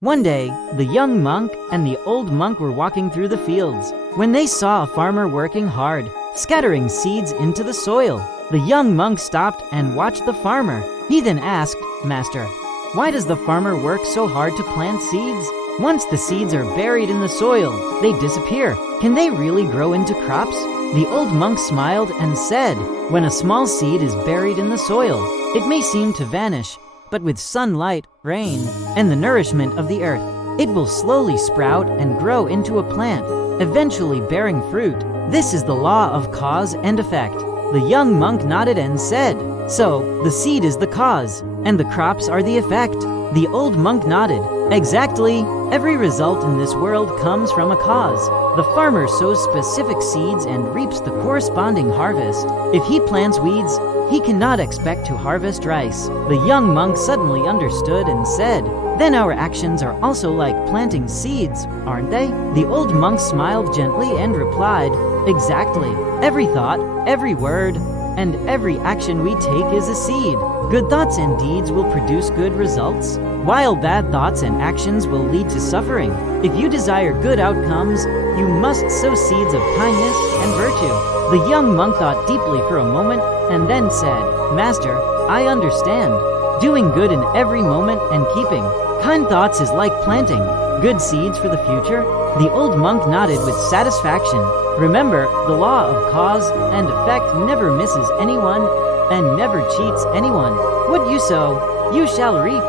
One day, the young monk and the old monk were walking through the fields when they saw a farmer working hard, scattering seeds into the soil. The young monk stopped and watched the farmer. He then asked, "Master, why does the farmer work so hard to plant seeds? Once the seeds are buried in the soil, they disappear. Can they really grow into crops?" The old monk smiled and said, "When a small seed is buried in the soil, it may seem to vanish, but with sunlight, rain, and the nourishment of the earth, it will slowly sprout and grow into a plant, eventually bearing fruit. This is the law of cause and effect." The young monk nodded and said, "So, the seed is the cause, and the crops are the effect." The old monk nodded. "Exactly. Every result in this world comes from a cause. The farmer sows specific seeds and reaps the corresponding harvest. If he plants weeds, he cannot expect to harvest rice." The young monk suddenly understood and said, "Then our actions are also like planting seeds, aren't they?" The old monk smiled gently and replied, "Exactly. Every thought, every word, and every action we take is a seed. Good thoughts and deeds will produce good results, while bad thoughts and actions will lead to suffering. If you desire good outcomes, you must sow seeds of kindness and virtue." The young monk thought deeply for a moment and then said, "Master, I understand. Doing good in every moment and keeping kind thoughts is like planting good seeds for the future." The old monk nodded with satisfaction. Remember, the law of cause and effect never misses anyone and never cheats anyone. What you sow, you shall reap.